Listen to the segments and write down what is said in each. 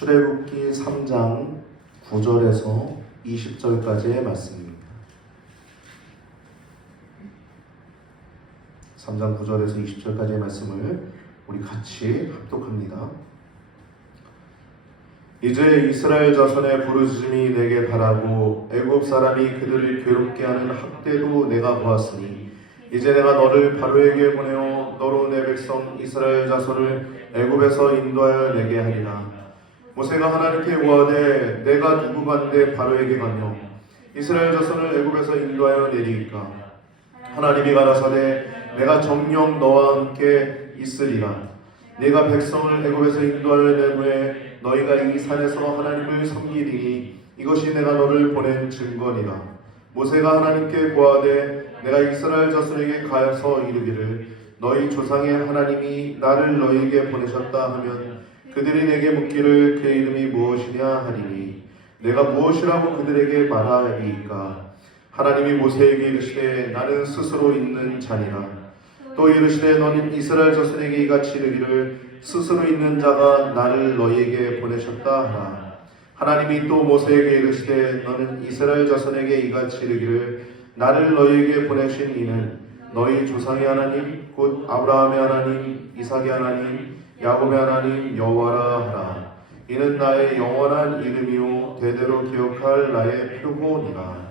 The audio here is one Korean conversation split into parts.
출애굽기 3장 9절에서 20절까지의 말씀입니다. 3장 9절에서 20절까지의 말씀을 우리 같이 합독합니다. 이제 이스라엘 자손의 부르짖음이 내게 달하고 애굽 사람이 그들을 괴롭게 하는 학대도 내가 보았으니 이제 내가 너를 바로에게 보내어 너로 내 백성 이스라엘 자손을 애굽에서 인도하여 내게 하리라. 모세가 하나님께 구하되 내가 누구간데 바로에게 가며 이스라엘 자손을 애굽에서 인도하여 내리이까. 하나님이 가라사대 내가 정녕 너와 함께 있으리라. 내가 백성을 애굽에서 인도하여 낸 후에 너희가 이 산에서 하나님을 섬기리니 이것이 내가 너를 보낸 증거니라. 모세가 하나님께 구하되 내가 이스라엘 자손에게 가서 이르기를 너희 조상의 하나님이 나를 너희에게 보내셨다 하면 그들이 내게 묻기를 그의 이름이 무엇이냐 하리니 내가 무엇이라고 그들에게 말하리이까. 하나님이 모세에게 이르시되 나는 스스로 있는 자니라. 또 이르시되 너는 이스라엘 자손에게 이같이 이르기를 스스로 있는 자가 나를 너희에게 보내셨다 하라. 하나님이 또 모세에게 이르시되 너는 이스라엘 자손에게 이같이 이르기를 나를 너희에게 보내신 이는 너희 조상의 하나님 곧 아브라함의 하나님 이삭의 하나님 야곱의 하나님 여호와라 하라. 이는 나의 영원한 이름이요 대대로 기억할 나의 표고니라.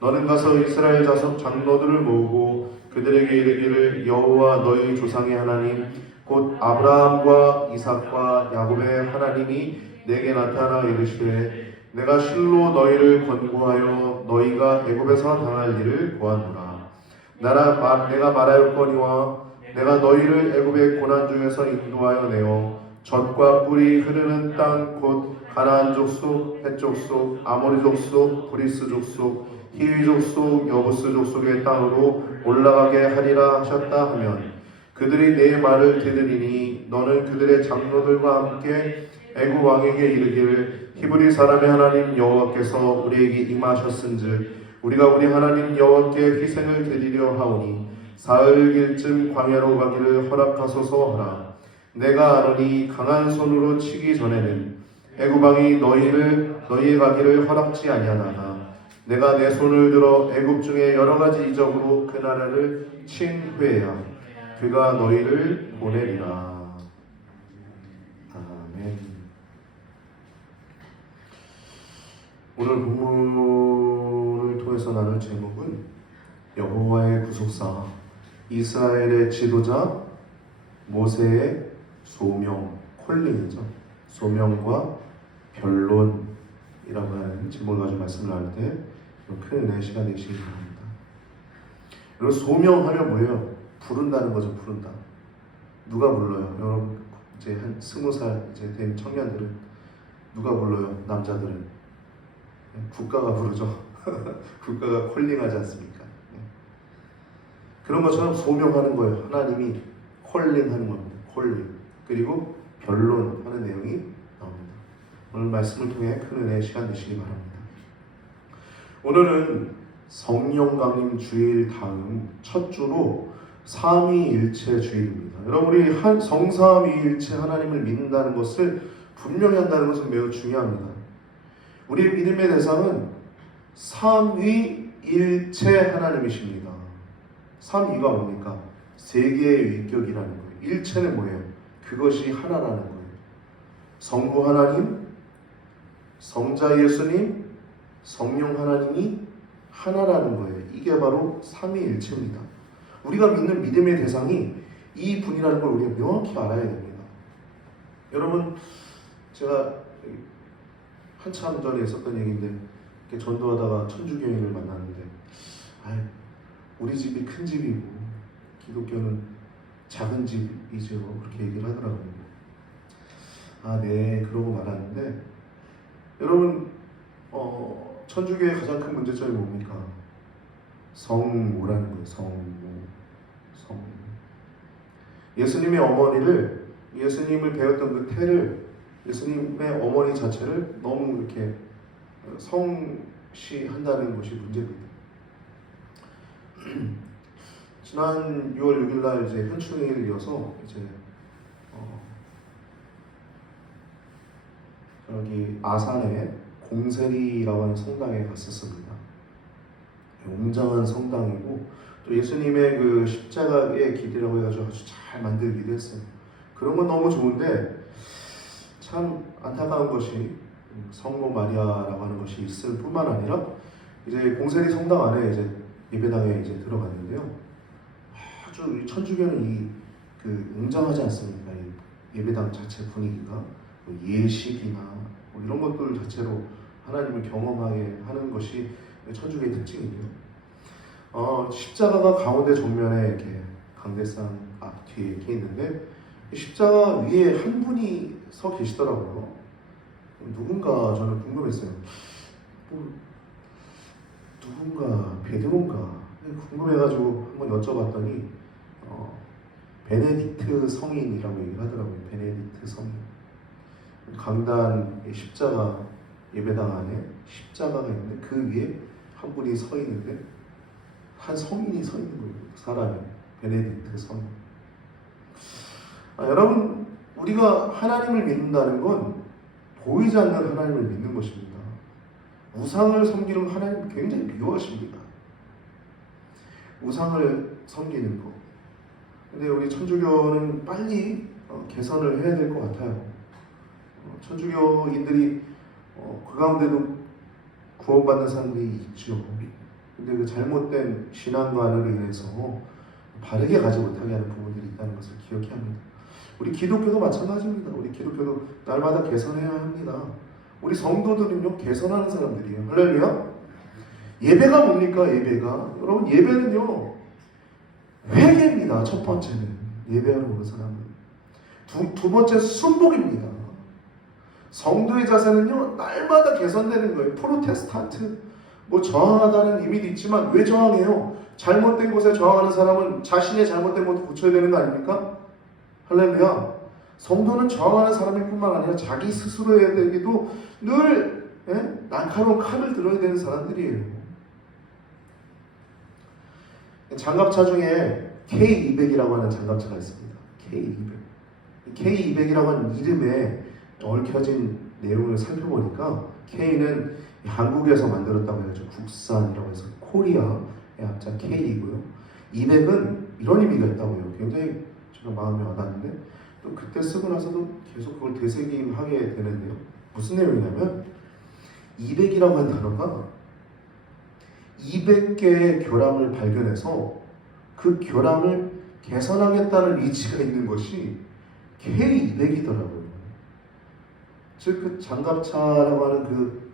너는 가서 이스라엘 자손 장로들을 모으고 그들에게 이르기를 여호와 너희 조상의 하나님 곧 아브라함과 이삭과 야곱의 하나님이 내게 나타나 이르시되 내가 실로 너희를 권고하여 너희가 애굽에서 당할 일을 고하노라. 내가 말하였거니와 내가 너희를 애굽의 고난 중에서 인도하여 내어 젖과 꿀이 흐르는 땅 곧 가나안 족속, 헷 족속, 아모리 족속, 브리스 족속, 히위 족속, 여부스 족속의 땅으로 올라가게 하리라 하셨다 하면 그들이 내 말을 들으리니 너는 그들의 장로들과 함께 애굽 왕에게 이르기를 히브리 사람의 하나님 여호와께서 우리에게 임하셨은즉 우리가 우리 하나님 여호와께 희생을 드리려 하오니 사흘길쯤 광야로 가기를 허락하소서 하라. 내가 아노니 강한 손으로 치기 전에는 애굽 왕이 너희의 가기를 허락지 아니하다가 내가 내 손을 들어 애굽 중에 여러 가지 이적으로 그 나라를 친 후에야 그가 너희를 보내리라. 아멘. 오늘 본문을 통해서 나눌 제목은 여호와의 구속사, 이스라엘의 지도자 모세의 소명, 콜링이죠. 소명과 변론이라고 하는 제목을 가지고 말씀을 나눌 때 큰 은혜의 시간 되시기 바랍니다. 여러분, 소명하면 뭐예요? 부른다는 거죠. 부른다. 누가 불러요? 여러분 이제 한 20살 이제 된 청년들은 누가 불러요? 남자들은 국가가 부르죠. 국가가 콜링하지 않습니까? 그런 것처럼 소명하는 거예요. 하나님이 콜링하는 겁니다. 콜링. 그리고 변론하는 내용이 나옵니다. 오늘 말씀을 통해 큰 은혜의 시간 되시기 바랍니다. 오늘은 성령 강림 주일 다음 첫 주로 삼위일체 주일입니다. 여러분, 우리 성삼위일체 하나님을 믿는다는 것을 분명히 한다는 것은 매우 중요합니다. 우리의 믿음의 대상은 삼위일체 하나님이십니다. 삼위가 뭡니까? 세 개의 위격이라는 거예요. 일체는 뭐예요? 그것이 하나라는 거예요. 성부 하나님, 성자 예수님, 성령 하나님이 하나라는 거예요. 이게 바로 삼위일체입니다. 우리가 믿는 믿음의 대상이 이 분이라는 걸 우리가 명확히 알아야 됩니다. 여러분, 제가 한참 전에 있었던 얘기인데 이렇게 전도하다가 천주교인을 만났는데 우리 집이 큰 집이고 기독교는 작은 집이죠. 그렇게 얘기를 하더라고요. 네, 그러고 말았는데 여러분, 천주교의 가장 큰 문제점이 뭡니까? 성모라는 거예요. 성모. 예수님의 어머니를, 예수님을 배웠던 그 태를, 예수님의 어머니 자체를 너무 이렇게 성시한다는 것이 문제입니다. 지난 6월 6일 날 이제 현충일이어서 이제 저기 아산에 공세리라고 하는 성당에 갔었습니다. 웅장한 성당이고 또 예수님의 그 십자가의 길이라고 해가지고 아주 잘 만들기도 했어요. 그런 건 너무 좋은데 참 안타까운 것이 성모 마리아라고 하는 것이 있을 뿐만 아니라 이제 공세리 성당 안에 이제 예배당에 이제 들어갔는데요. 아주 천주교는 그 웅장하지 않습니까? 이 예배당 자체 분위기가 뭐 예식이나 뭐 이런 것들 자체로 하나님을 경험하게 하는 것이 천주교의 특징이고요. 십자가가 가운데 정면에 이렇게 강대상 앞 뒤에 이렇게 있는데 십자가 위에 한 분이 서 계시더라고요. 누군가 저는 궁금했어요. 누군가 베드로인가 궁금해가지고 한번 여쭤봤더니 베네딕트 성인이라고 얘기를 하더라고요. 베네딕트 성인. 강단 십자가 예배당 안에 십자가가 있는데 그 위에 한 분이 서 있는데 한 성인이 서 있는 거예요. 사람이 베네딕트 성인. 여러분 우리가 하나님을 믿는다는 건 보이지 않는 하나님을 믿는 것입니다. 우상을 섬기는 하나님 굉장히 미워하십니다. 우상을 섬기는 것. 근데 우리 천주교는 빨리 개선을 해야 될 것 같아요. 천주교인들이 그 가운데도 구원받는 사람들이 있죠. 근데 그 잘못된 신앙관으로 인해서 바르게 가지 못하게 하는 부분들이 있다는 것을 기억해야 합니다. 우리 기독교도 마찬가지입니다. 우리 기독교도 날마다 개선해야 합니다. 우리 성도들은요 개선하는 사람들이에요. 할렐루야. 예배가 뭡니까? 예배가 여러분 예배는요 회개입니다. 첫 번째는 예배하러 오는 사람은 두 번째 순복입니다. 성도의 자세는요 날마다 개선되는 거예요. 프로테스탄트 뭐 저항하다는 의미도 있지만 왜 저항해요? 잘못된 곳에 저항하는 사람은 자신의 잘못된 것도 고쳐야 되는 거 아닙니까? 할렐루야. 성도는 저항하는 사람일 뿐만 아니라 자기 스스로에게도 늘 날카로운 칼을 들어야 되는 사람들이에요. 장갑차 중에 K200이라고 하는 장갑차가 있습니다. K200이라고 하는 이름에 얽혀진 내용을 살펴보니까 K는 한국에서 만들었다고 해가지고 국산이라고 해서 코리아의 앞자 K이고요. 200은 이런 의미가 있다고요. 굉장히 제가 마음에 와닿는데 또 그때 쓰고 나서도 계속 그걸 되새김하게 되는데요. 무슨 내용이냐면 200이라고 하는 단어가 200개의 교람을 발견해서 그 교람을 개선하겠다는 의지가 있는 것이 K200이더라고요. 즉 그 장갑차라고 하는 그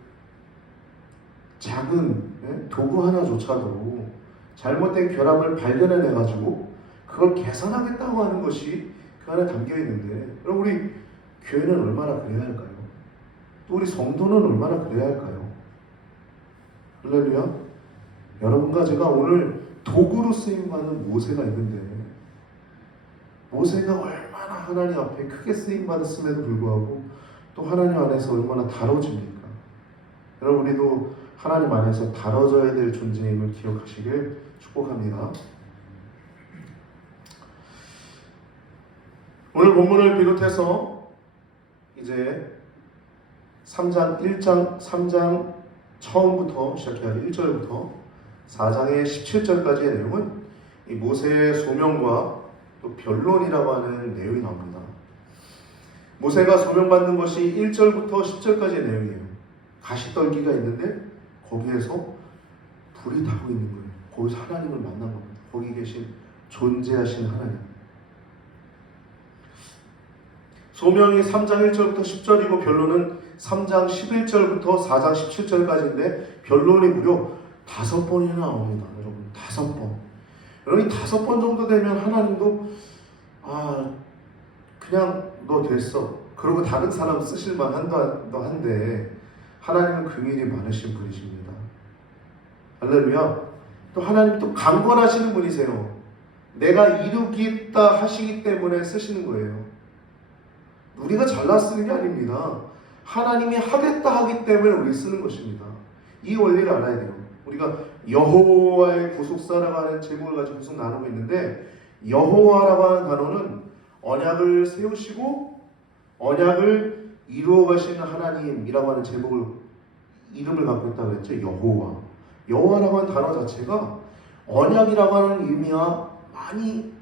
작은 도구 하나조차도 잘못된 결함을 발견해내가지고 그걸 개선하겠다고 하는 것이 그 안에 담겨 있는데 그럼 우리 교회는 얼마나 그래야 할까요? 또 우리 성도는 얼마나 그래야 할까요? 할렐루야. 여러분과 제가 오늘 도구로 쓰임받는 모세가 있는데 모세가 얼마나 하나님 앞에 크게 쓰임받았음에도 불구하고 또 하나님 안에서 얼마나 다뤄집니까? 여러분 우리도 하나님 안에서 다뤄져야 될 존재임을 기억하시길 축복합니다. 오늘 본문을 비롯해서 이제 3장 처음부터 시작해야 1절부터 4장의 17절까지의 내용은 이 모세의 소명과 또 변론이라고 하는 내용이 나옵니다. 모세가 소명받는 것이 1절부터 10절까지의 내용이에요. 가시떨기가 있는데 거기에서 불이 타고 있는 거예요. 거기서 하나님을 만난 겁니다. 거기 계신 존재하신 하나님. 소명이 3장 1절부터 10절이고 변론은 3장 11절부터 4장 17절까지인데 변론이 무려 5번이나 나옵니다. 여러분 5번. 여러분 5번 정도 되면 하나님도 그냥 너 됐어. 그러고 다른 사람 쓰실 만한도 한데 하나님은 긍휼이 많으신 분이십니다. 할렐루야. 또 하나님 또 강권하시는 분이세요. 내가 이루겠다 하시기 때문에 쓰시는 거예요. 우리가 잘나 쓰는 게 아닙니다. 하나님이 하겠다 하기 때문에 우리 쓰는 것입니다. 이 원리를 알아야 돼요. 우리가 여호와의 구속사라고 하는 제목을 가지고 계속 나누고 있는데 여호와라고 하는 단어는 언약을 세우시고 언약을 이루어 가시는 하나님이라고 하는 제목을 이름을 갖고 있다고 했죠. 여호와. 여호와라고 하는 단어 자체가 언약이라고 하는 의미와 많이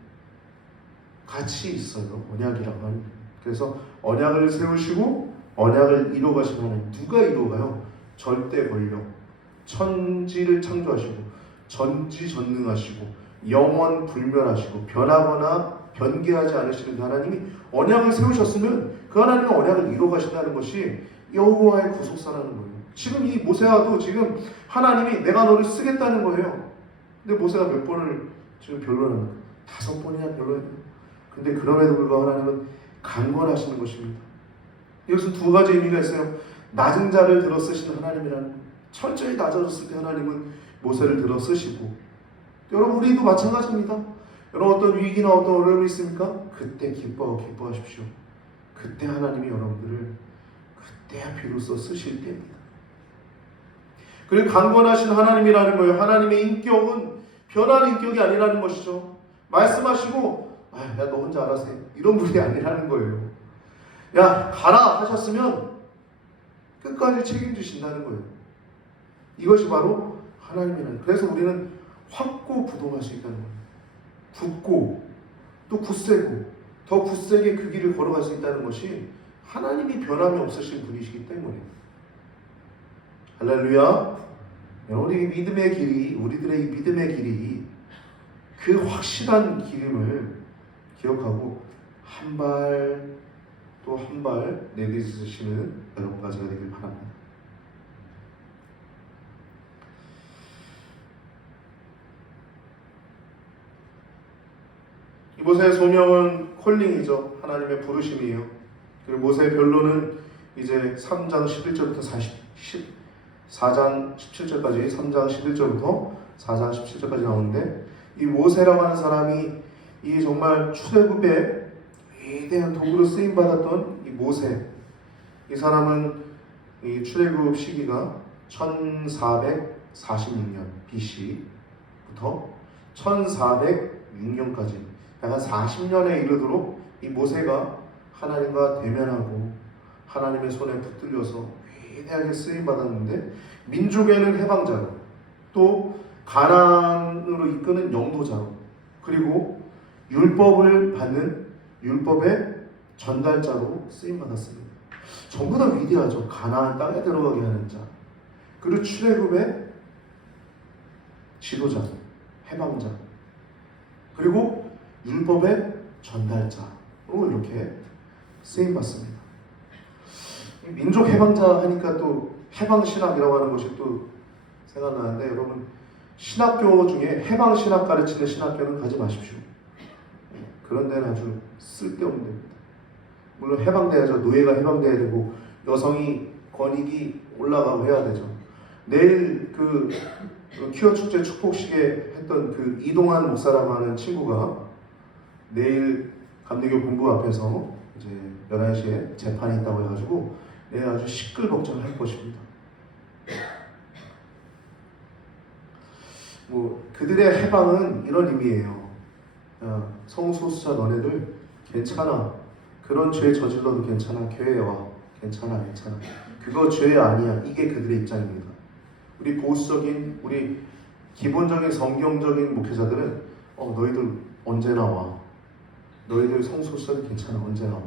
같이 있어요. 언약이라고 하는. 그래서 언약을 세우시고 언약을 이루어 가시는 하나님. 누가 이루어가요? 절대 권력, 천지를 창조하시고 전지전능하시고 영원 불멸하시고 변하거나 변개하지 않으시는 그 하나님이 언약을 세우셨으면 그 하나님의 언약을 이루어 가신다는 것이 여호와의 구속사라는 거예요. 지금 이 모세와도 지금 하나님이 내가 너를 쓰겠다는 거예요. 근데 모세가 몇 번을 지금 변론합니까? 5번이나 변론해요. 근데 그럼에도 불구하고 하나님은 강권하시는 것입니다. 이것은 두 가지 의미가 있어요. 낮은 자를 들어 쓰시는 하나님이라는 거예요. 철저히 낮아졌을 때 하나님은 모세를 들어 쓰시고, 여러분 우리도 마찬가지입니다. 여러분 어떤 위기나 어떤 어려움이 있습니까? 그때 기뻐하십시오. 그때 하나님이 여러분들을 그때야 비로소 쓰실 때입니다. 그리고 강권하신 하나님이라는 거예요. 하나님의 인격은 변하는 인격이 아니라는 것이죠. 말씀하시고 야 너 혼자 알아서 해, 이런 분이 아니라는 거예요. 야 가라 하셨으면 끝까지 책임지신다는 거예요. 이것이 바로 하나님이라는. 그래서 우리는 확고부동할 수 있다는 거예요. 굳고 또 굳세고 더 굳세게 그 길을 걸어갈 수 있다는 것이 하나님이 변함이 없으신 분이시기 때문에. 할렐루야. 우리 믿음의 길이, 우리들의 이 믿음의 길이 그 확실한 기름을 기억하고 한 발 또 한 발 내딛으시는 여러분과 제가 되길 바랍니다. 이 모세의 소명은 콜링이죠. 하나님의 부르심이에요. 그리고 모세의 변론은 이제 3장 11절부터 4장 17절까지 3장 11절부터 4장 17절까지 나오는데, 이 모세라고 하는 사람이 이 정말 출애굽의 위대한 도구로 쓰임 받았던 이 모세, 이 사람은 이 출애굽 시기가 1446년 BC부터 1406년까지 약 한 40년에 이르도록 이 모세가 하나님과 대면하고 하나님의 손에 붙들려서 위대하게 쓰임 받았는데, 민족에는 해방자로, 또 가나안으로 이끄는 영도자로, 그리고 율법을 받는 율법의 전달자로 쓰임 받았습니다. 전부 다 위대하죠. 가나안 땅에 들어가게 하는 자, 그리고 출애굽의 지도자, 해방자, 그리고 율법의 전달자로 이렇게 쓰임 받습니다. 민족 해방자 하니까 또 해방신학이라고 하는 것이 또 생각나는데, 여러분 신학교 중에 해방신학 가르치는 신학교는 가지 마십시오. 그런 데는 아주 쓸데없는 데입니다. 물론 해방돼야죠. 노예가 해방돼야 되고 여성이 권익이 올라가고 해야 되죠. 내일 그 퀴어 축제 축복식에 했던 그 이동환 목사라고 하는 친구가 내일 감리교 본부 앞에서 이제 11시에 재판이 있다고 해가지고 내일 아주 시끌벅적할 것입니다. 뭐 그들의 해방은 이런 의미예요. 성소수자 너네들 괜찮아. 그런 죄 저질러도 괜찮아. 교회에 와. 괜찮아. 그거 죄 아니야. 이게 그들의 입장입니다. 우리 보수적인, 우리 기본적인 성경적인 목회자들은 너희들 언제나 와. 너희들 성소수자들 괜찮아. 언제나 와.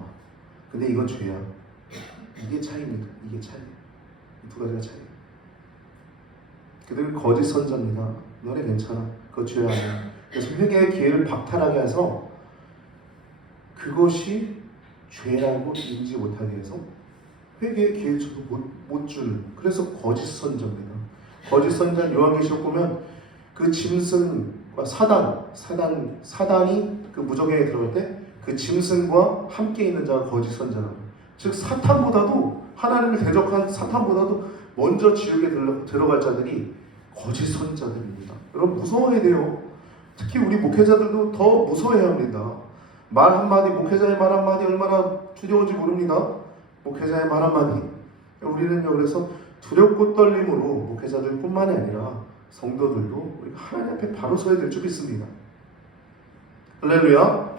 근데 이건 죄야. 이게 차이입니다. 이게 차이. 이 두 가지가 차이. 그들은 거짓 선자입니다. 너네 괜찮아. 그거 죄 아니야. 그래서 회개의 기회를 박탈하게 해서 그것이 죄라고 인지 못하게 해서 회개의 기회를 저도 못 주는, 그래서 거짓 선자입니다. 거짓 선자 요한계시록 보면 그 짐승과 사단이 그 무저갱에 들어갈 때 그 짐승과 함께 있는 자가 거짓 선자라고. 즉 사탄보다도, 하나님을 대적한 사탄보다도 먼저 지옥에 들어갈 자들이 거짓 선자들입니다. 여러분 무서워야 돼요. 특히 우리 목회자들도 더 무서워해야 합니다. 말 한마디, 목회자의 말 한마디 얼마나 두려운지 모릅니다. 목회자의 말 한마디. 우리는요, 그래서 두렵고 떨림으로 목회자들 뿐만이 아니라 성도들도 우리가 하나님 앞에 바로 서야 될 줄 믿습니다. 할렐루야.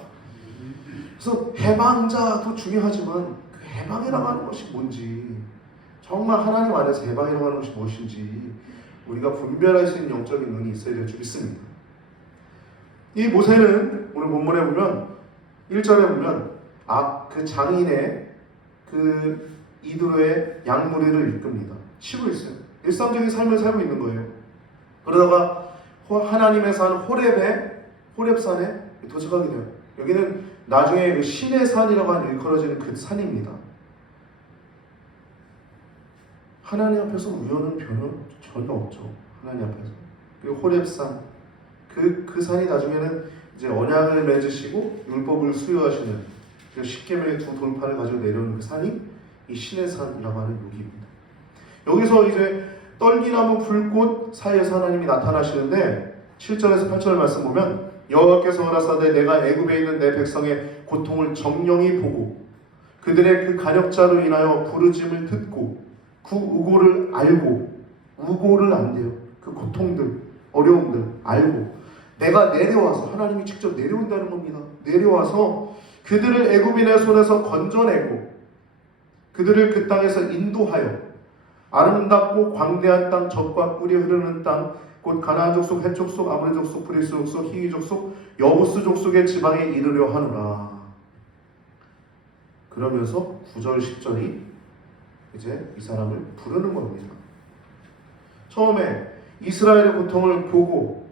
그래서 해방자도 중요하지만 그 해방이라고 하는 것이 뭔지, 정말 하나님 안에서 해방이라고 하는 것이 무엇인지 우리가 분별할 수 있는 영적인 눈이 있어야 될 줄 믿습니다. 이 모세는 오늘 본문에 보면 1절에 보면 그 장인의 그 이드로의 양무리를 이끕니다. 치고 있어요. 일상적인 삶을 살고 있는 거예요. 그러다가 하나님의 산 호렙산에 도착하게 돼요. 여기는 나중에 그 신의 산이라고 하는 일컬어지는 그 산입니다. 하나님 앞에서 우연은 전혀 없죠. 하나님 앞에서. 그리고 호렙산, 그 산이 나중에는 이제 언약을 맺으시고 율법을 수여하시는 그 십계명의 두 돌판을 가지고 내려오는 그 산이 이 신의 산이라고 하는 여기입니다. 여기서 이제 떨기나무 불꽃 사이에서 하나님이 나타나시는데 7절에서 8절 말씀 보면 여호와께서 가라사대 내가 애굽에 있는 내 백성의 고통을 정령히 보고 그들의 그 간역자로 인하여 부르짐을 듣고 그 우고를 알고, 우고를 안돼요. 그 고통들, 어려움들 알고 내가 내려와서, 하나님이 직접 내려온다는 겁니다. 내려와서 그들을 애굽인의 손에서 건져내고 그들을 그 땅에서 인도하여 아름답고 광대한 땅, 젖과 꿀이 흐르는 땅, 곧 가나안 족속, 헷 족속, 아모리 족속, 브리스 족속, 히위 족속, 여부스 족속의 지방에 이르려 하노라. 그러면서 9절 10절이 이제 이 사람을 부르는 겁니다. 처음에 이스라엘의 고통을 보고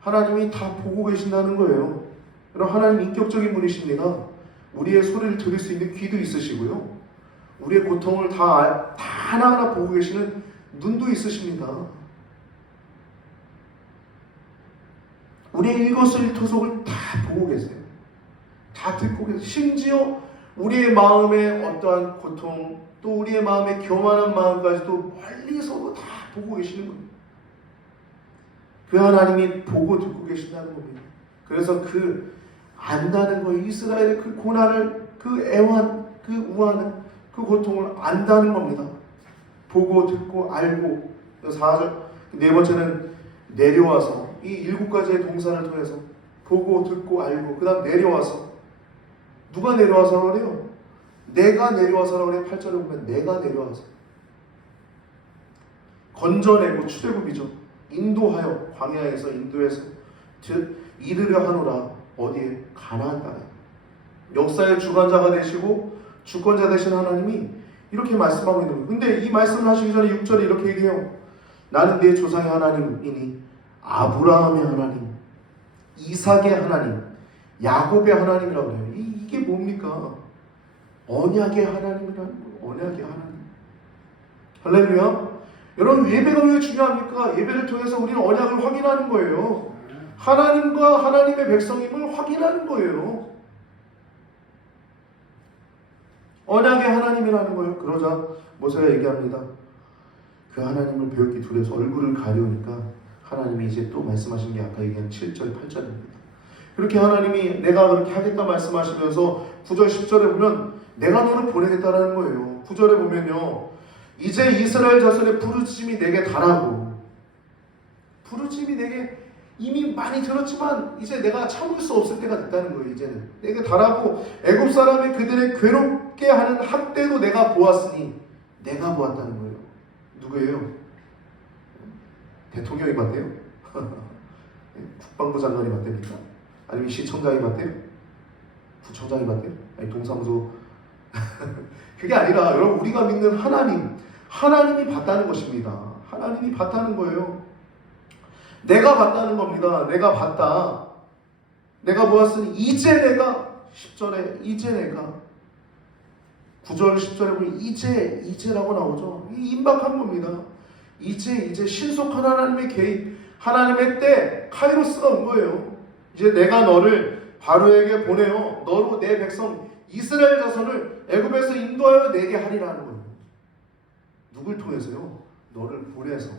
하나님이 다 보고 계신다는 거예요. 그럼 하나님 인격적인 분이십니다. 우리의 소리를 들을 수 있는 귀도 있으시고요. 우리의 고통을 다 하나하나 보고 계시는 눈도 있으십니다. 우리의 일거수일투족을 다 보고 계세요. 다 듣고 계세요. 심지어 우리의 마음의 어떠한 고통, 또 우리의 마음의 교만한 마음까지도 멀리서도 다 보고 계시는 겁니다. 그 하나님이 보고 듣고 계신다는 겁니다. 그래서 그 안다는 거예요. 이스라엘의 그 고난을, 그 애환, 그 우환을, 그 고통을 안다는 겁니다. 보고 듣고 알고. 4절 네 번째는 내려와서 이 7가지의 동사를 통해서 보고 듣고 알고 그 다음 내려와서. 누가 내려와서라고 그래요? 내가 내려와서라고 그래요. 8절에 보면 내가 내려와서 건져내고 출애굽이죠. 인도하여, 광야에서 인도해서 즉 이르려 하노라. 어디에? 가나안 땅에. 역사의 주관자가 되시고 주권자 되신 하나님이 이렇게 말씀하고 있는 거예요. 근데 이 말씀을 하시기 전에 6절에 이렇게 얘기해요. 나는 네 조상의 하나님이니 아브라함의 하나님, 이삭의 하나님, 야곱의 하나님이라고 해요. 이게 뭡니까? 언약의 하나님이라는 거예요. 언약의 하나님. 할렐루야. 여러분, 예배가 왜 중요합니까? 예배를 통해서 우리는 언약을 확인하는 거예요. 하나님과 하나님의 백성임을 확인하는 거예요. 언약의 하나님이라는 거예요. 그러자 모세가 얘기합니다. 그 하나님을 배웠기 두려워서 얼굴을 가려우니까 하나님이 이제 또 말씀하신 게 아까 얘기한 7절, 8절입니다. 그렇게 하나님이 내가 그렇게 하겠다 말씀하시면서 9절, 10절에 보면 내가 너를 보내겠다라는 거예요. 9절에 보면요. 이제 이스라엘 자손의 부르짖음이 내게 달하고, 부르짖음이 내게 이미 많이 들었지만 이제 내가 참을 수 없을 때가 됐다는 거예요. 이제는 내게 달하고 애굽 사람이 그들의 괴롭게 하는 학대도 내가 보았으니, 내가 보았다는 거예요. 누구예요? 대통령이 봤대요? 국방부 장관이 봤답니까? 아니면 시청장이 봤대요? 부청장이 봤대요? 아니 동사무소 그게 아니라 여러분, 우리가 믿는 하나님이 봤다는 것입니다. 하나님이 봤다는 거예요. 내가 봤다는 겁니다. 내가 봤다. 내가 보았으니 이제 내가 10절에 이제 내가 9절 10절에 보면 이제라고 나오죠. 이 임박한 겁니다. 이제 신속한 하나님의 개입, 하나님의 때 카이로스가 온 거예요. 이제 내가 너를 바로에게 보내어 너로 내 백성 이스라엘 자손을 애굽에서 인도하여 내게 하리라는 거예요. 누굴 통해서요? 너를 보내서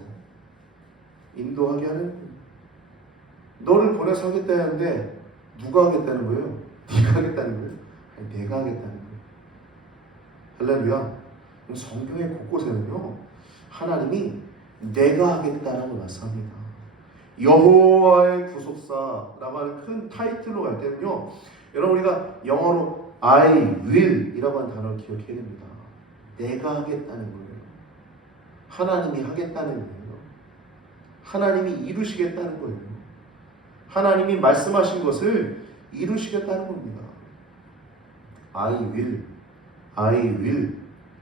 인도하게 하는 거예요. 너를 보내서 하겠다 하는데 누가 하겠다는 거예요? 네가 하겠다는 거예요? 아니, 내가 하겠다는 거예요. 할렐루야. 성경의 곳곳에는요, 하나님이 내가 하겠다라고 말씀합니다. 여호와의 구속사라고 하는 큰 타이틀로 갈 때는요, 여러분, 우리가 영어로 I will 이라고 하는 단어를 기억해야 됩니다. 내가 하겠다는 거예요. 하나님이 하겠다는 거예요. 하나님이 이루시겠다는 거예요. 하나님이 말씀하신 것을 이루시겠다는 겁니다. I will, I will,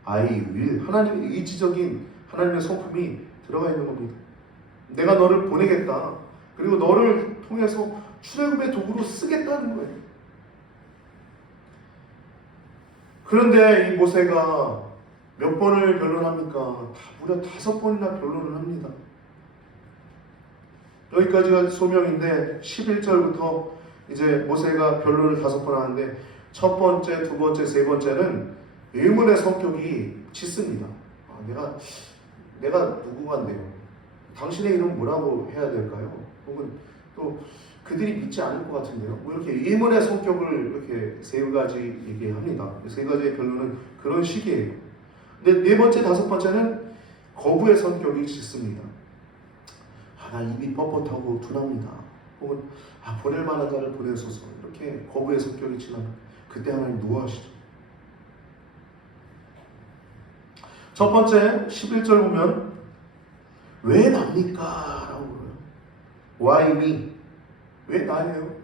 I will. 하나님의 의지적인 하나님의 성품이 들어가 있는 겁니다. 내가 너를 보내겠다. 그리고 너를 통해서 출애굽의 도구로 쓰겠다는 거예요. 그런데 이 모세가 몇 번을 변론합니까? 무려 5번이나 변론을 합니다. 여기까지가 소명인데 11절부터 이제 모세가 변론을 5번 하는데 첫 번째, 두 번째, 세 번째는 의문의 성격이 짙습니다. 내가 누구간데요? 당신의 이름 뭐라고 해야 될까요? 혹은 또 그들이 믿지 않을 것 같은데요. 뭐 이렇게 의문의 성격을 이렇게 세 가지 얘기합니다. 세 가지의 변론은 그런 식이에요. 근데 네 번째, 다섯 번째는 거부의 성격이 짙습니다. 나 입이 뻣뻣하고 둔합니다. 혹은 보낼 만한 자를 보내소서. 이렇게 거부의 성격이 지나면 그때 하나님 노하시죠. 첫 번째 11절 보면 왜 납니까? 라고 물어요. Why me? 왜 나예요?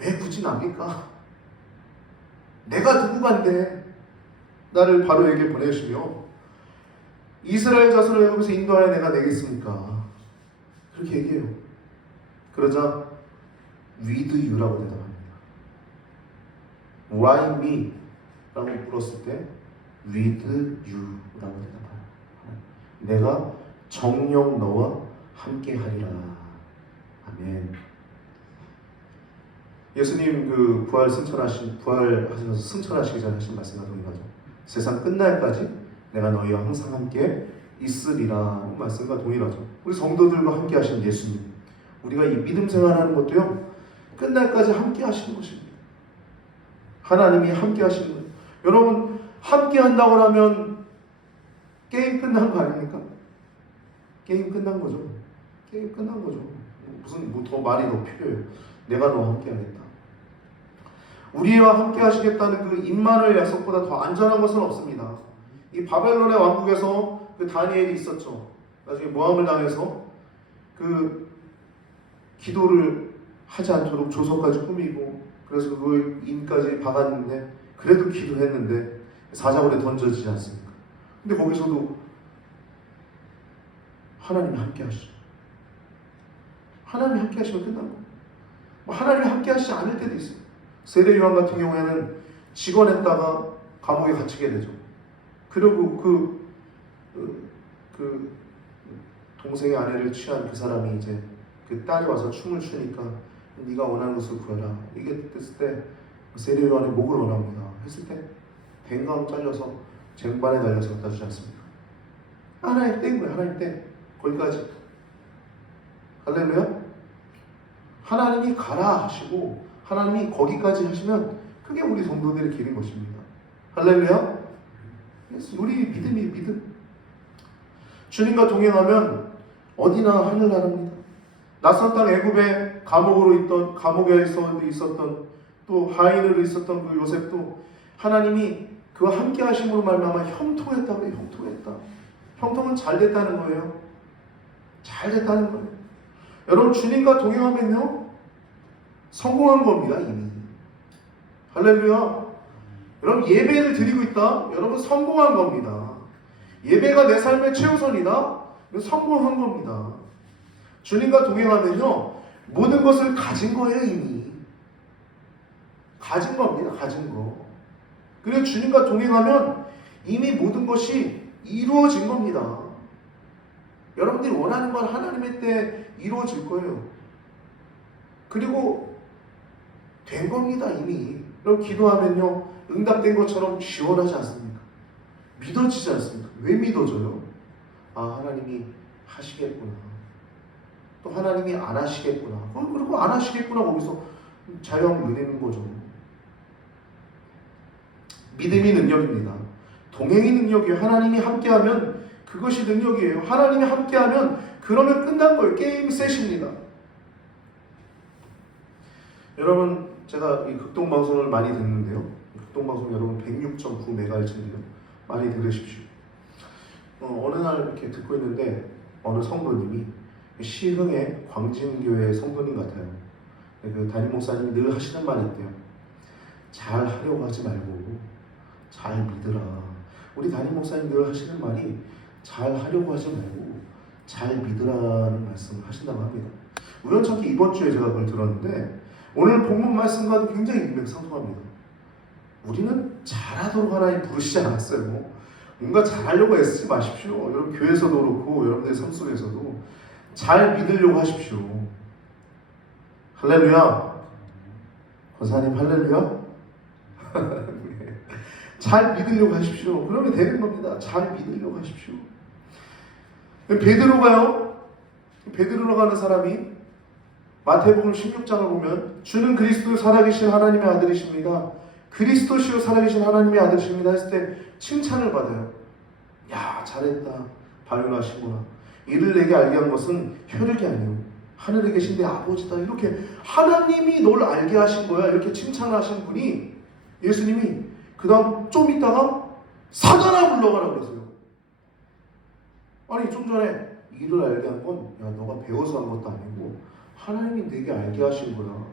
왜 굳이 납니까? 내가 누구간데 나를 바로에게 보내시며 이스라엘 자손을 애굽에서 인도하여 내가 내겠습니까? 그렇게 얘기해요. 그러자 with you라고 대답합니다. Why me? 라고 물었을 때 with you라고 대답해요. 내가 정녕 너와 함께 하리라. 아멘. 예수님 부활하셔서 승천하시기 전에 하신 말씀과 동일하죠. 세상 끝날까지 내가 너희와 항상 함께 있으리라 말씀과 동일하죠. 우리 성도들과 함께 하신 예수님, 우리가 이 믿음 생활하는 것도요 끝날까지 함께 하시는 것입니다. 하나님이 함께 하시는 거예요. 여러분 함께 한다고 하면 게임 끝난 거 아닙니까? 게임 끝난 거죠. 게임 끝난 거죠. 무슨 더 말이 더 필요해요. 내가 너와 함께 하겠다. 우리와 함께 하시겠다는 그 임마누엘 약속보다 더 안전한 것은 없습니다. 이 바벨론의 왕국에서 그 다니엘이 있었죠. 나중에 모함을 당해서 그 기도를 하지 않도록 조서까지 꾸미고 그래서 그 인까지 박았는데 그래도 기도했는데 사자굴에 던져지지 않습니까? 근데 거기서도 하나님이 함께 하시죠. 하나님이 함께 하시면 끝난 거예요. 하나님이 함께 하시지 않을 때도 있어요. 세례 요한 같은 경우에는 직언했다가 감옥에 갇히게 되죠. 그리고 그 동생의 아내를 취한 그 사람이 이제 그 딸이 와서 춤을 추니까 네가 원하는 것을 구해라. 이게 됐을 때 세례 요한이 목을 원합니다. 했을 때 뱅강 잘려서 쟁반에 달려서 갖다 주지 않습니까? 하나님 때문에 하나님 때 거기까지 할렐루야. 하나님이 가라 하시고 하나님이 거기까지 하시면 그게 우리 성도들의 길인 것입니다. 할렐루야. 우리 믿음. 주님과 동행하면 어디나 하늘나라입니다. 낯선 땅 애굽의 감옥에 있었던 또 하인으로 있었던 그 요셉도 하나님이 그와 함께 하심으로 말미암아 형통했다 그래요. 형통은 잘 됐다는 거예요. 잘 됐다는 거예요. 여러분 주님과 동행하면요 성공한 겁니다. 이미. 할렐루야. 여러분 예배를 드리고 있다. 여러분 성공한 겁니다. 예배가 내 삶의 최우선이다. 성공한 겁니다. 주님과 동행하면요 모든 것을 가진 거예요. 이미 가진 겁니다. 가진 거. 그래서 주님과 동행하면 이미 모든 것이 이루어진 겁니다. 여러분들이 원하는 건 하나님의 때 이루어질 거예요. 그리고 된 겁니다. 이미. 여러분 기도하면요 응답된 것처럼 시원하지 않습니까? 믿어지지 않습니까? 왜 믿어져요? 하나님이 하시겠구나. 또 하나님이 안 하시겠구나. 그리고 안 하시겠구나. 거기서 자유함을 누리는 거죠. 믿음이 능력입니다. 동행이 능력이에요. 하나님이 함께하면 그것이 능력이에요. 하나님이 함께하면 그러면 끝난 거예요. 게임 셋입니다. 여러분 제가 이 극동방송을 많이 듣는데요. 극동방송 여러분 106.9MHz인데요. 많이 들으십시오. 어느 날 이렇게 듣고 있는데 어느 성도님이 시흥의 광진교회 성도님 같아요. 그 담임 목사님이 늘 하시는 말이 있대요. 잘 하려고 하지 말고 잘 믿으라. 우리 담임 목사님 늘 하시는 말이 잘 하려고 하지 말고 잘 믿으라는 말씀을 하신다고 합니다. 우연찮게 이번 주에 제가 그걸 들었는데 오늘 본문 말씀과도 굉장히 일맥상통합니다. 우리는 잘하도록 하나님 부르시지 않았어요. 뭔가 잘하려고 애쓰지 마십시오. 여러분 교회에서도 그렇고 여러분들의 삶 속에서도 잘 믿으려고 하십시오. 할렐루야. 권사님 할렐루야. 잘 믿으려고 하십시오. 그러면 되는 겁니다. 잘 믿으려고 하십시오. 베드로가요. 베드로로 가는 사람이 마태복음 16장을 보면 주는 그리스도 살아계신 하나님의 아들이십니다. 그리스도시요 살아계신 하나님의 아들이십니다 했을 때 칭찬을 받아요. 야 잘했다. 바요나시구나. 이를 내게 알게 한 것은 혈육이 아니오 하늘에 계신 내 아버지다. 이렇게 하나님이 널 알게 하신 거야. 이렇게 칭찬하신 분이 예수님이 그 다음 좀 있다가 사단아 물러가라 그러세요. 아니 좀 전에 이를 알게 한 건 야 너가 배워서 한 것도 아니고 하나님이 내게 알게 하신 거야.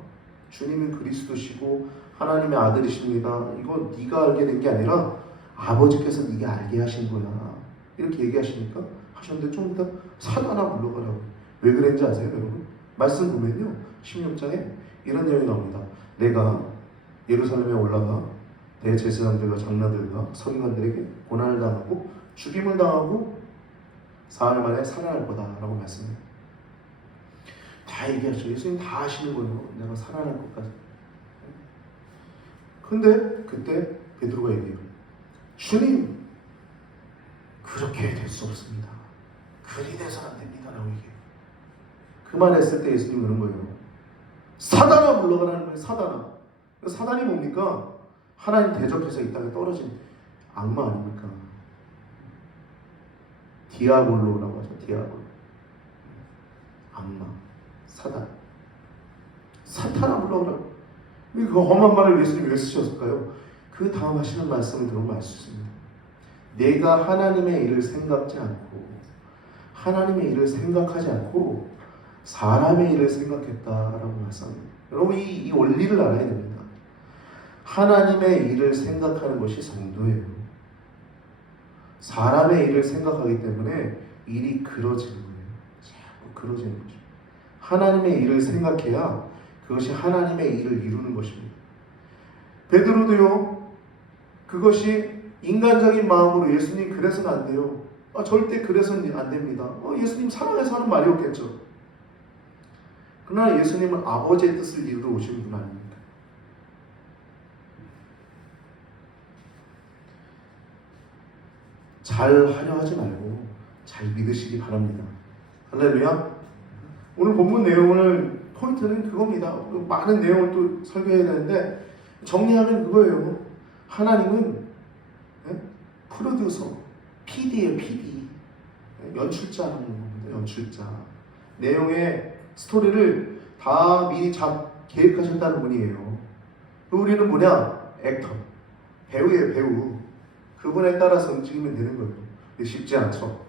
주님은 그리스도시고 하나님의 아들이십니다. 이거 네가 알게 된 게 아니라 아버지께서 네게 알게 하신 거야. 이렇게 얘기하시니까 하셨는데 좀 이따 사단아 물러가라고. 왜 그랬는지 아세요 여러분? 말씀 보면요 16장에 이런 내용이 나옵니다. 내가 예루살렘에 올라가 대제사장들과 장로들과 서기관들에게 고난을 당하고 죽임을 당하고 사흘 만에 살아날 거다라고 말씀해요. 다 얘기하죠. 예수님 다 아시는 거예요. 내가 살아날 것까지. 근데 그때 베드로가 얘기해요. 주님 그렇게 될 수 없습니다. 그리 돼서는 안 됩니다 라고 얘기해요. 그 말 했을 때 예수님 그런 거예요. 사단아 물러가라는 거예요. 사단아. 사단이 뭡니까? 하나님 대적해서 이 땅에 떨어진 악마 아닙니까? 디아볼로라고 하죠. 디아볼로. 악마. 사단. 사탄아 물러가라. 그 험한 말을 예수님이 왜 쓰셨을까요? 그 다음 하시는 말씀을 들어보면 알 수 있습니다. 내가 하나님의 일을 생각지 않고 하나님의 일을 생각하지 않고 사람의 일을 생각했다라고 말씀합니다. 여러분 이 원리를 알아야 됩니다. 하나님의 일을 생각하는 것이 성도예요. 사람의 일을 생각하기 때문에 일이 그러지는 거예요. 자꾸 그러지는 거죠. 하나님의 일을 생각해야 그것이 하나님의 일을 이루는 것입니다. 베드로도요. 그것이 인간적인 마음으로 예수님 그래서는 안 돼요. 절대 그래서는 안 됩니다. 예수님 사랑해서 하는 말이었겠죠. 그러나 예수님은 아버지의 뜻을 이루러 오신 분 아닙니까? 잘 하려 하지 말고 잘 믿으시기 바랍니다. 할렐루야. 오늘 본문 내용을 포인트는 그겁니다. 많은 내용을 또 설교해야 되는데 정리하면 그거예요. 하나님은 프로듀서, PD예요. PD. 연출자라는 겁니다. 연출자. 내용의 스토리를 다 미리 계획하셨다는 분이에요. 우리는 뭐냐? 액터. 배우예요. 배우. 그분에 따라서 움직이면 되는 거예요. 근데 쉽지 않죠.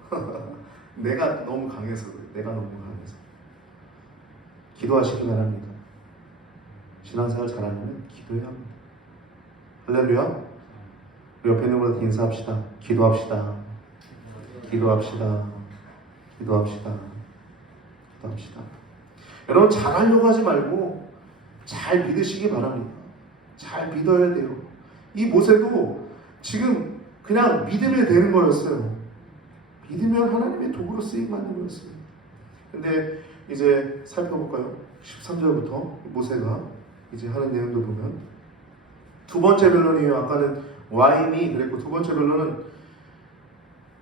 내가 너무 강해서 그래요. 내가 너무 강해서. 기도하시기 바랍니다. 신앙생활 잘하려면 기도해야 합니다. 할렐루야. 우리 옆에 있는 분한테 인사합시다. 기도합시다. 기도합시다. 기도합시다. 기도합시다. 여러분 잘하려고 하지 말고 잘 믿으시기 바랍니다. 잘 믿어야 돼요. 이 모세도 지금 그냥 믿으면 되는 거였어요. 믿으면 하나님의 도구로 쓰임받는 거였어요. 근데 이제 살펴볼까요? 13절부터 모세가 이제 하는 내용도 보면 두 번째 변론이에요. 아까는 why me 그랬고 두 번째 변론은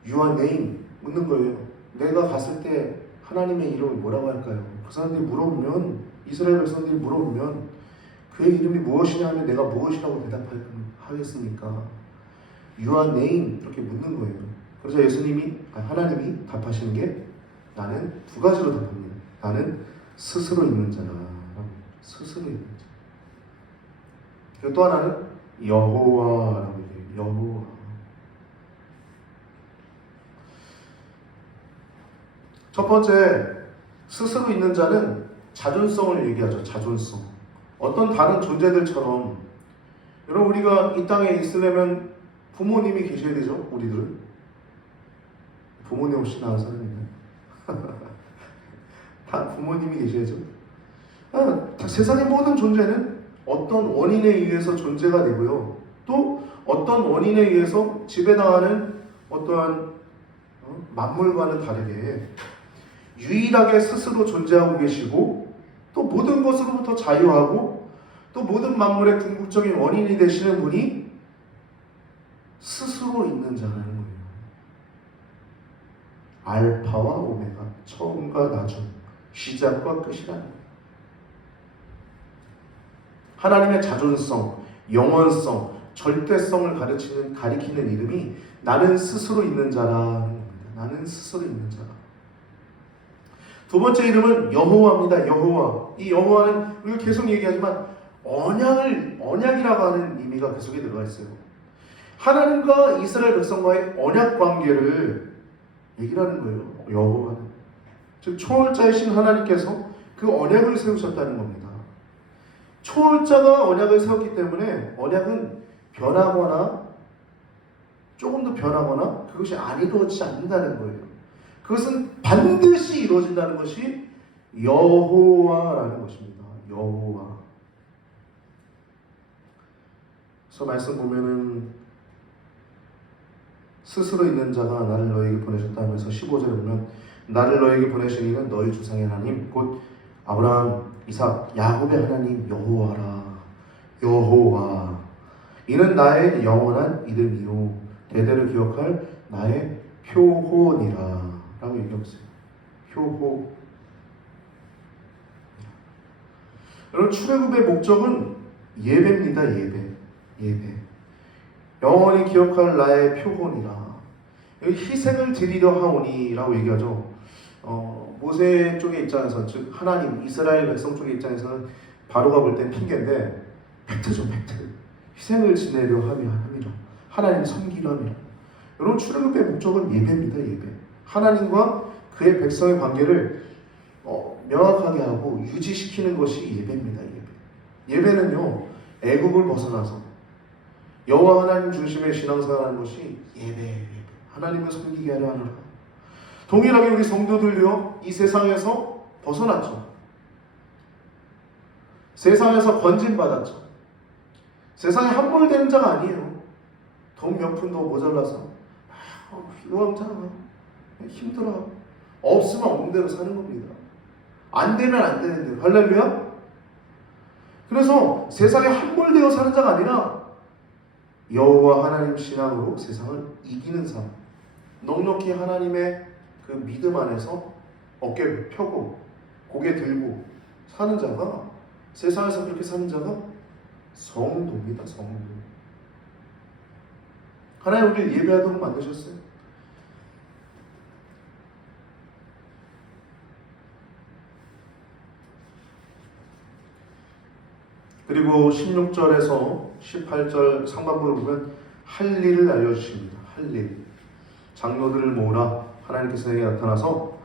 your name 묻는 거예요. 내가 갔을 때 하나님의 이름을 뭐라고 할까요? 그 사람들이 물어보면 이스라엘 백성들이 물어보면 그의 이름이 무엇이냐 하면 내가 무엇이라고 대답하겠습니까? your name 이렇게 묻는 거예요. 그래서 하나님이 답하시는 게 나는 두 가지로 답합니다. 나는 스스로 있는 자라. 스스로 있는 자. 그리고 또 하나는 여호와라고 얘기해요. 여호와. 첫 번째, 스스로 있는 자는 자존성을 얘기하죠. 자존성. 어떤 다른 존재들처럼, 여러분, 우리가 이 땅에 있으려면 부모님이 계셔야 되죠. 우리들은 부모님 없이 낳은 사람이 있나요? 다 부모님이 계셔야죠. 세상의 모든 존재는 어떤 원인에 의해서 존재가 되고요, 또 어떤 원인에 의해서 지배당하는 어떠한 만물과는 다르게 유일하게 스스로 존재하고 계시고, 또 모든 것으로부터 자유하고, 또 모든 만물의 궁극적인 원인이 되시는 분이 스스로 있는 자라는 거예요. 알파와 오메가, 처음과 나중, 시작과 끝이라는 거예요. 하나님의 자존성, 영원성, 절대성을 가리키는 이름이 나는 스스로 있는 자라는 겁니다. 나는 스스로 있는 자라. 두 번째 이름은 여호와입니다. 여호와. 이 여호와는 우리가 계속 얘기하지만 언약이라고 하는 의미가 그 속에 들어가 있어요. 하나님과 이스라엘 백성과의 언약 관계를 얘기를 하는 거예요. 여호와는. 즉 초월자이신 하나님께서 그 언약을 세우셨다는 겁니다. 초월자가 언약을 세웠기 때문에 언약은 변하거나 조금 더 변하거나 그것이 안 이루어지지 않는다는 거예요. 그것은 반드시 이루어진다는 것이 여호와라는 것입니다. 여호와. 그래서 말씀 보면은 스스로 있는 자가 나를 너에게 보내셨다 하면서 15절에 보면 나를 너에게 보내신 이는 너희 조상의 하나님 곧 아브라함, 이삭, 야곱의 하나님 여호와라. 여호와. 이는 나의 영원한 이름이요 대대로 기억할 나의 표혼이라 라고 얘기하고 있어요. 표호. 여러분, 출애굽의 목적은 예배입니다. 예배. 영원히 기억할 나의 표혼이라. 여기 희생을 드리려 하오니 라고 얘기하죠. 모세 쪽의 입장에서, 즉 하나님, 이스라엘 백성 쪽의 입장에서는 바로가 볼 땐 핑계인데 팩트죠. 팩트. 희생을 지내려 함이라. 하나님 섬기려 함이라. 여러분, 출애굽의 목적은 예배입니다. 예배. 하나님과 그의 백성의 관계를 명확하게 하고 유지시키는 것이 예배입니다. 예배는요, 애굽을 벗어나서 여호와 하나님 중심의 신앙생활하는 것이 예배. 하나님을 섬기게 하려 하노라. 동일하게 우리 성도들요, 이 세상에서 벗어났죠. 세상에서 건진받았죠. 세상에 함몰되는 자가 아니에요. 돈 몇 푼도 모자라서 우왕좌왕 힘들어. 없으면 없는 대로 사는 겁니다. 안 되면 안 되는 대로. 할렐루야. 그래서 세상에 함몰되어 사는 자가 아니라 여호와 하나님 신앙으로 세상을 이기는 삶, 넉넉히 하나님의 그 믿음 안에서 어깨 펴고 고개 들고 사는 자가, 세상에서 그렇게 사는 자가 성도입니다. 성도. 하나님 우리를 예배하도록 만드셨어요. 그리고 16절에서 18절 상반부를 보면 할 일을 알려주십니다. 할 일. 장로들을 모으라. 하나님께서 내게 나타나서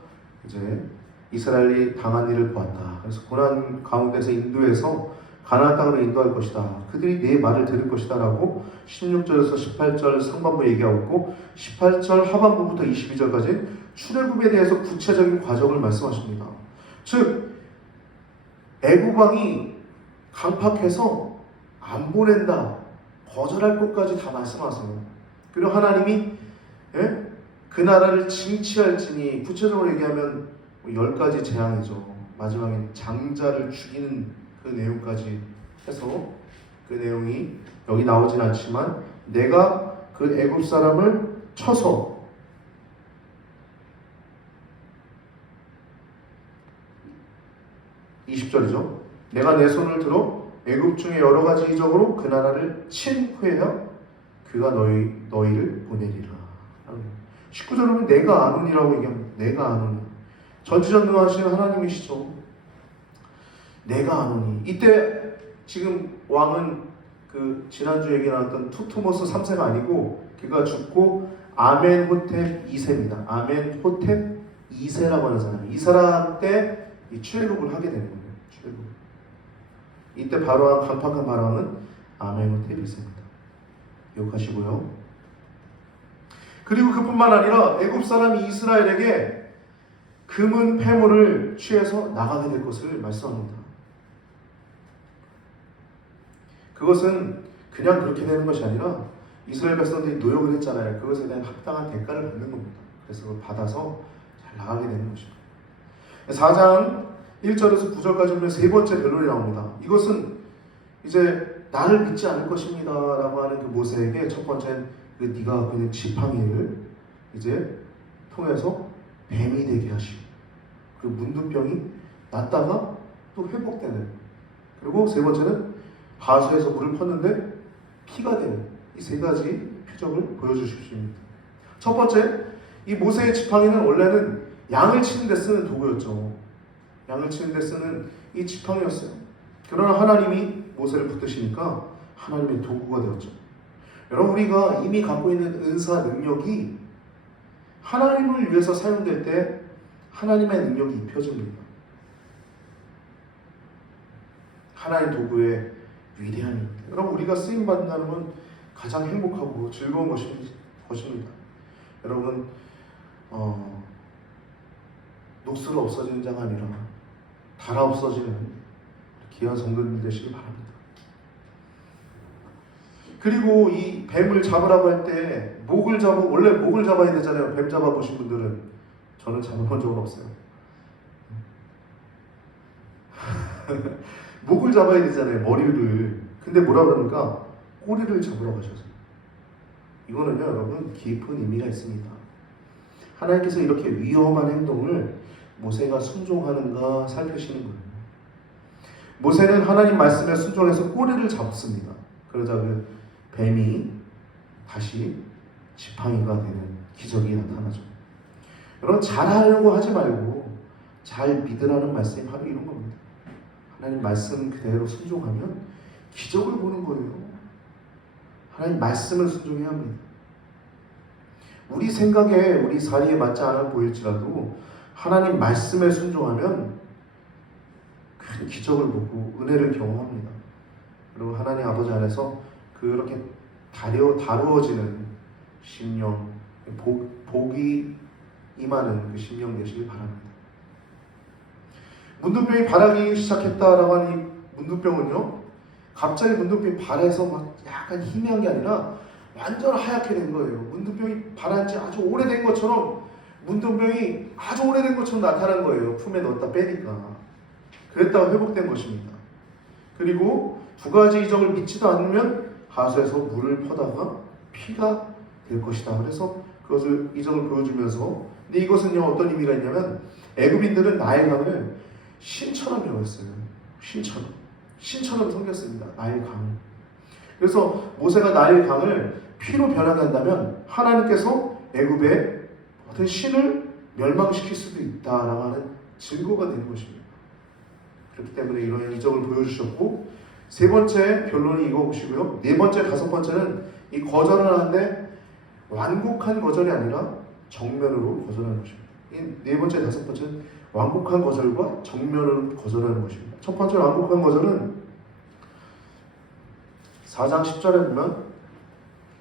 이제 이스라엘이 당한 일을 보았다. 그래서 고난 가운데서 인도해서 가나안 땅으로 인도할 것이다. 그들이 내 말을 들을 것이다 라고 16절에서 18절 상반부 얘기하고 있고, 18절 하반부부터 22절까지 출애굽에 대해서 구체적인 과정을 말씀하십니다. 즉 애굽 왕이 강팍해서 안 보낸다, 거절할 것까지 다 말씀하세요. 그리고 하나님이 그 나라를 징치할지니, 구체적으로 얘기하면 10가지 재앙이죠. 마지막에 장자를 죽이는 그 내용까지 해서, 그 내용이 여기 나오진 않지만 내가 그 애굽 사람을 쳐서 20절이죠. 내가 내 손을 들어 애굽 중에 여러 가지 이적으로 그 나라를 친 후에야 그가 너희를 보내리라. 19절은 내가 아노니라고 얘기합니다. 내가 아노니. 전지전능하신 하나님이시죠. 내가 아노니. 이때 지금 왕은 그 지난주 얘기 나왔던 투투모스 3세가 아니고 그가 죽고 아멘호텝 2세입니다. 아멘호텝 2세라고 하는 사람이 이 사람 때 이 출애굽을 하게 되는 거예요. 출애굽. 이때 바로왕 강팍한 바로왕은 아멘호텝 2세입니다. 기억하시고요. 그리고 그뿐만 아니라 애굽 사람이 이스라엘에게 금은 폐물을 취해서 나가게 될 것을 말씀합니다. 그것은 그냥 그렇게 되는 것이 아니라 이스라엘 백성들이 노역을 했잖아요. 그것에 대한 합당한 대가를 받는 겁니다. 그래서 그걸 받아서 잘 나가게 되는 것입니다. 4장 1절에서 9절까지 보면 세 번째 변론이 나옵니다. 이것은 이제 나를 믿지 않을 것입니다 라고 하는 그 모세에게 첫 번째는 그 네가 갖고 있는 지팡이를 이제 통해서 뱀이 되게 하시고 그 문둥병이 낫다가 또 회복되는, 그리고 세 번째는 하수에서 물을 폈는데 피가 되는, 이 세 가지 표적을 보여주십시오입니다. 첫 번째, 이 모세의 지팡이는 원래는 양을 치는 데 쓰는 도구였죠. 양을 치는 데 쓰는 이 지팡이였어요. 그러나 하나님이 모세를 붙드시니까 하나님의 도구가 되었죠. 여러분, 우리가 이미 갖고 있는 은사 능력이 하나님을 위해서 사용될 때 하나님의 능력이 입혀집니다. 하나님 도구의 위대함입니다. 여러분, 우리가 쓰임받는다는 건 가장 행복하고 즐거운 것입니다. 여러분, 녹슬어 없어지는 자가 아니라 달아 없어지는 귀한 성도들 되시기 바랍니다. 그리고 이 뱀을 잡으라고 할 때 원래 목을 잡아야 되잖아요. 뱀 잡아보신 분들은. 저는 잡아본 적은 없어요. 목을 잡아야 되잖아요. 머리를. 근데 뭐라 그러니까 꼬리를 잡으라고 하셔서. 이거는요, 여러분, 깊은 의미가 있습니다. 하나님께서 이렇게 위험한 행동을 모세가 순종하는가 살피시는 거예요. 모세는 하나님 말씀에 순종해서 꼬리를 잡습니다. 그러자 그 뱀이 다시 지팡이가 되는 기적이 나타나죠. 여러분, 잘하려고 하지 말고 잘 믿으라는 말씀이 바로 이런 겁니다. 하나님 말씀 그대로 순종하면 기적을 보는 거예요. 하나님 말씀을 순종해야 합니다. 우리 생각에 우리 사리에 맞지 않아 보일지라도 하나님 말씀에 순종하면 큰 기적을 보고 은혜를 경험합니다. 그리고 하나님 아버지 안에서 그렇게 다루어지는 심령, 복이 임하는 그 심령 되시길 바랍니다. 문둥병이 발하기 시작했다라고 하는 이 문둥병은요, 갑자기 문둥병이 발해서 막 약간 희미한 게 아니라 완전 하얗게 된 거예요. 문둥병이 발한 지 아주 오래된 것처럼, 문둥병이 아주 오래된 것처럼 나타난 거예요. 품에 넣었다 빼니까. 그랬다가 회복된 것입니다. 그리고 두 가지 이적을 믿지도 않으면 하수에서 물을 퍼다가 피가 될 것이다. 그래서 그것을 이적을 보여주면서, 근데 이것은요, 어떤 의미가 있냐면 애굽인들은 나일 강을 신처럼 여겼어요. 신처럼 섬겼습니다. 나일 강. 그래서 모세가 나일 강을 피로 변하게 한다면 하나님께서 애굽의 어떤 신을 멸망시킬 수도 있다라고 하는 증거가 되는 것입니다. 그렇기 때문에 이런 이적을 보여주셨고, 세 번째 변론이 이거 보시고요. 네 번째, 다섯 번째는 이 거절을 하는데 완곡한 거절이 아니라 정면으로 거절하는 것입니다. 이 네 번째, 다섯 번째는 완곡한 거절과 정면으로 거절하는 것입니다. 첫 번째 완곡한 거절은 4장 10절에 보면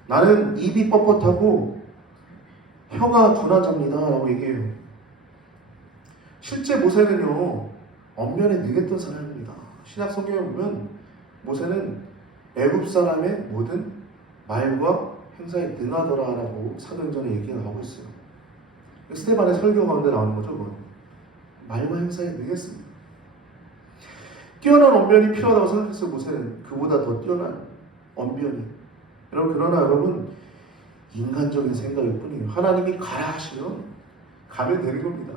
나는 입이 뻣뻣하고 혀가 둔한 자입니다 라고 얘기해요. 실제 모세는요, 언면에 능했던 사람입니다. 신약 성경에 보면 모세는 애굽 사람의 모든 말과 행사에 능하더라라고 사도행전에 얘기가 나오고 있어요. 스데반의 설교 가운데 나오는 거죠. 그건. 말과 행사에 능했습니다. 뛰어난 언변이 필요하다고 생각했어요. 모세는 그보다 더 뛰어난 언변이. 그러나 여러분, 인간적인 생각일 뿐이에요. 하나님이 가라 하시면 가면 되는 겁니다.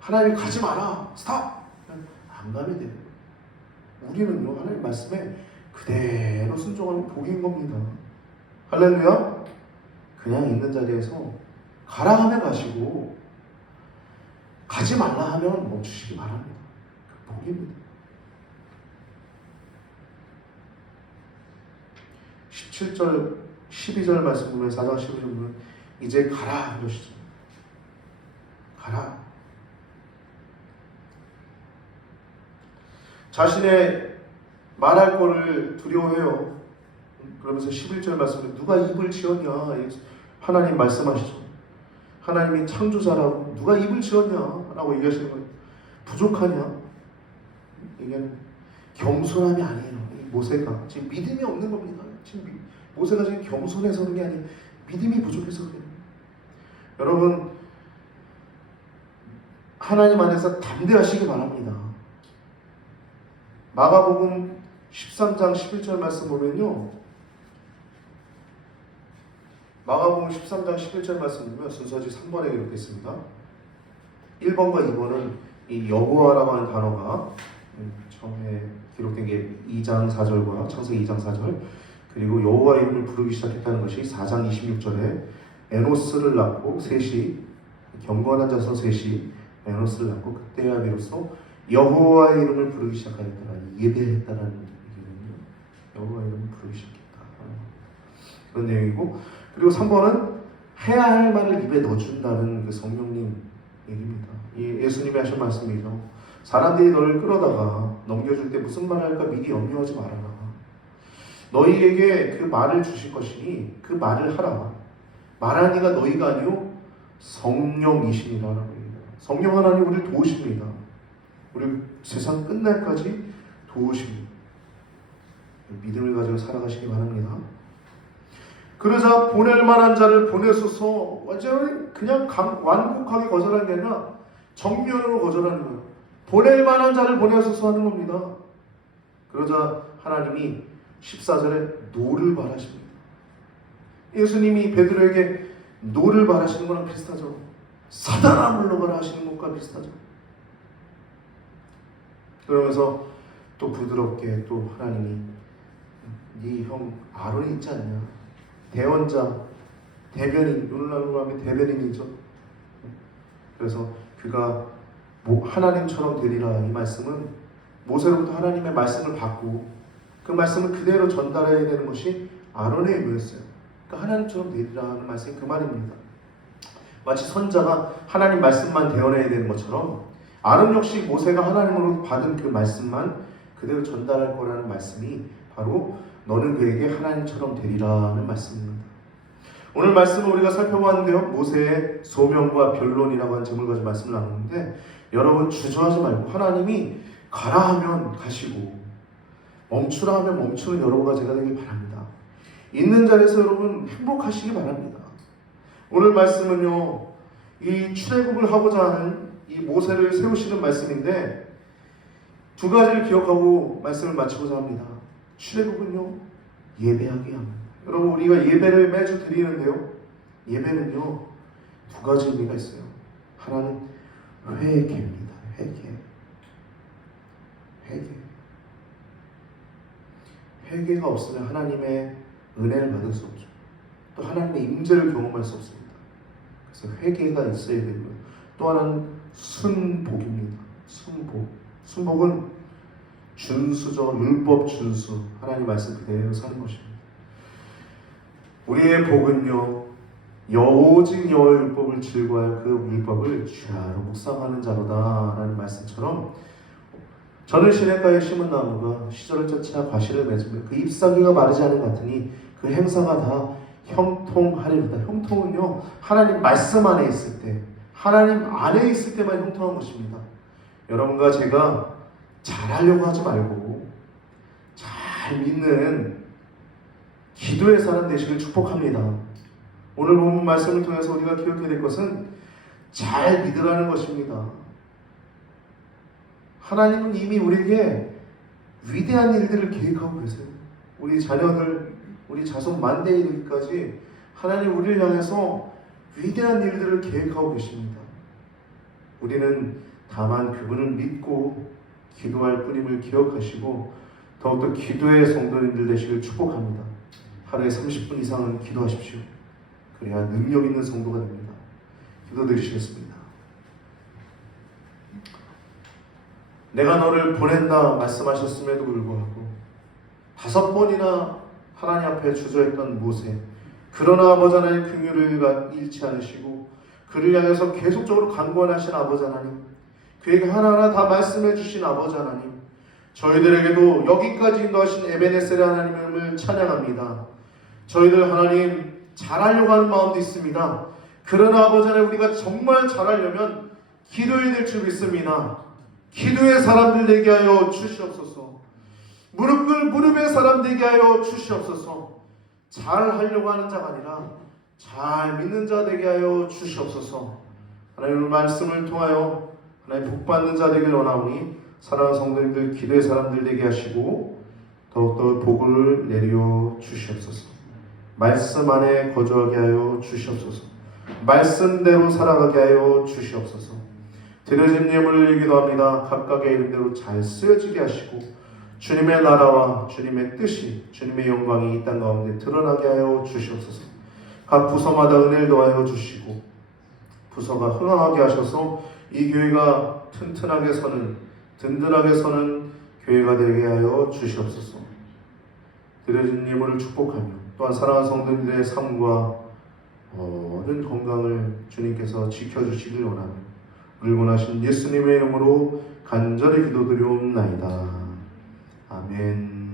하나님이 가지 마라, 스탑! 안 가면 돼요. 우리는요, 하나님 말씀에 그대로 순종하면 복인 겁니다. 할렐루야. 그냥 있는 자리에서 가라 하면 가시고 가지 말라 하면 멈추시기 바랍니다. 그 복입니다. 7절 12절 말씀 보면 4장 12절 보면 이제 가라 그러시죠. 가라. 자신의 말할 거를 두려워해요. 그러면서 11절 말씀에 누가 입을 지었냐 하나님 말씀하시죠. 하나님이 창조자라고 누가 입을 지었냐 라고 얘기하시는 거예요. 부족하냐? 이게 겸손함이 아니에요. 모세가 지금 믿음이 없는 겁니다. 지금 모세가 지금 겸손해서 그런 게 아니에요. 믿음이 부족해서 그래요. 여러분 하나님 안에서 담대하시기 바랍니다. 마가복음 13장 11절 말씀 보면요. 마가복음 13장 11절 말씀 보면 순서지 3번에 기록되어 있습니다. 1번과 2번은 이 여호와라고 하는 단어가 처음에 기록된 게 2장 4절과 창세기 2장 4절, 그리고 여호와 이름을 부르기 시작했다는 것이 4장 26절에 에노스를 낳고 셋이 경건한 자손 셋이 에노스를 낳고 그때야 비로소 여호와의 이름을 부르기 시작하였다. 예배했다라는 얘기거든요. 여호와 이름을 부르기 시작했다. 그런 내용이고, 그리고 3번은 해야 할 말을 입에 넣어준다는 그 성령님 얘기입니다. 예수님이 하신 말씀이죠. 사람들이 너를 끌어다가 넘겨줄 때 무슨 말을 할까 미리 염려하지 말아라. 너희에게 그 말을 주실 것이니 그 말을 하라. 말하는 이가 너희가 아니요 성령이시니라라고 얘기합니다. 성령 하나님 우리를 도우십니다. 우리 세상 끝날까지 도우십니다. 믿음을 가지고 살아가시기 바랍니다. 그러자 보낼 만한 자를 보내소서. 완전히 그냥 완곡하게 거절한 게 아니라 정면으로 거절하는 거예요. 보낼 만한 자를 보내소서 하는 겁니다. 그러자 하나님이 14절에 노를 바라십니다. 예수님이 베드로에게 노를 바라시는 거랑 비슷하죠. 사단아 물러가라 하시는 것과 비슷하죠. 그러면서 또 부드럽게 또 하나님이 네 형 아론이 있지 않냐, 대원자, 대변인, 오늘날로 하면 대변인이죠. 그래서 그가 하나님처럼 되리라, 이 말씀은 모세로부터 하나님의 말씀을 받고 그 말씀을 그대로 전달해야 되는 것이 아론의 의무였어요. 그러니까 하나님처럼 되리라는 말씀이 그 말입니다. 마치 선자가 하나님 말씀만 대언해야 되는 것처럼 아론 역시 모세가 하나님으로 받은 그 말씀만 그대로 전달할 거라는 말씀이 바로 너는 그에게 하나님처럼 되리라는 말씀입니다. 오늘 말씀을 우리가 살펴보았는데요, 모세의 소명과 변론이라고 하는 제목을 가지고 말씀을 나누는데, 여러분 주저하지 말고 하나님이 가라 하면 가시고 멈추라 하면 멈추는 여러분과 제가 되길 바랍니다. 있는 자리에서 여러분 행복하시기 바랍니다. 오늘 말씀은요, 이 출애굽을 하고자 하는 이 모세를 세우시는 말씀인데 두 가지를 기억하고 말씀을 마치고자 합니다. 출애굽은요, 예배하게 합니다. 여러분 우리가 예배를 매주 드리는데요, 예배는요 두 가지 의미가 있어요. 하나는 회개입니다. 회개가 없으면 하나님의 은혜를 받을 수 없죠. 또 하나님의 임재를 경험할 수 없습니다. 그래서 회개가 있어야 되고요. 또 하나는 순복입니다. 순복은 준수죠. 율법 준수. 하나님 말씀 그대로 사는 것입니다. 우리의 복은요, 오직 여호와의 율법을 즐거워하여 그 율법을 주야로 묵상하는 자로다 라는 말씀처럼, 저는 시냇가에 심은 나무가 시절을 쫓아 과실을 맺으며 그 잎사귀가 마르지 않은 것 같으니 그 행사가 다 형통하리로다. 형통은요, 하나님 말씀 안에 있을 때, 하나님 안에 있을 때만 형통한 것입니다. 여러분과 제가 잘하려고 하지 말고 잘 믿는 기도의 사람 되시길 축복합니다. 오늘 본문 말씀을 통해서 우리가 기억해야 될 것은 잘 믿으라는 것입니다. 하나님은 이미 우리에게 위대한 일들을 계획하고 계세요. 우리 자녀들, 우리 자손 만대에 이르기까지 하나님 우리를 향해서 위대한 일들을 계획하고 계십니다. 우리는 다만 그분을 믿고 기도할 뿐임을 기억하시고 더욱더 기도의 성도님들 되시길 축복합니다. 하루에 30분 이상은 기도하십시오. 그래야 능력 있는 성도가 됩니다. 기도드리시겠습니다. 내가 너를 보낸다 말씀하셨음에도 불구하고 5번이나 하나님 앞에 주저했던 모세, 그러나 아버지 하나님 긍휼을 잃지 않으시고 그를 향해서 계속적으로 강권하신 아버지 하나님, 그에게 하나하나 다 말씀해 주신 아버지 하나님, 저희들에게도 여기까지 인도하신 에베네셀 하나님을 찬양합니다. 저희들 하나님 잘하려고 하는 마음도 있습니다. 그러나 아버지 하나님, 우리가 정말 잘하려면 기도해야 될 줄 믿습니다. 기도의 사람들 되게 하여 주시옵소서. 무릎의 사람 되게 하여 주시옵소서. 잘하려고 하는 자가 아니라 잘 믿는 자 되게 하여 주시옵소서. 하나님의 말씀을 통하여 하나님 복받는 자 되길 원하오니 사랑하는 성도님들, 기도의 사람들 되게 하시고 더욱더 복을 내려 주시옵소서. 말씀 안에 거주하게 하여 주시옵소서. 말씀대로 살아가게 하여 주시옵소서. 드려진 예물을 기도합니다. 각각의 이름대로 잘 쓰여지게 하시고 주님의 나라와 주님의 뜻이, 주님의 영광이 이 땅 가운데 드러나게 하여 주시옵소서. 각 부서마다 은혜를 더하여 주시고 부서가 흥황하게 하셔서 이 교회가 튼튼하게 서는, 든든하게 서는 교회가 되게 하여 주시옵소서. 드려진 예물을 축복하며 또한 사랑하는 성도님들의 삶과 모든 건강을 주님께서 지켜주시길 원하며 물곤하신 예수님의 이름으로 간절히 기도드리옵나이다. 아멘.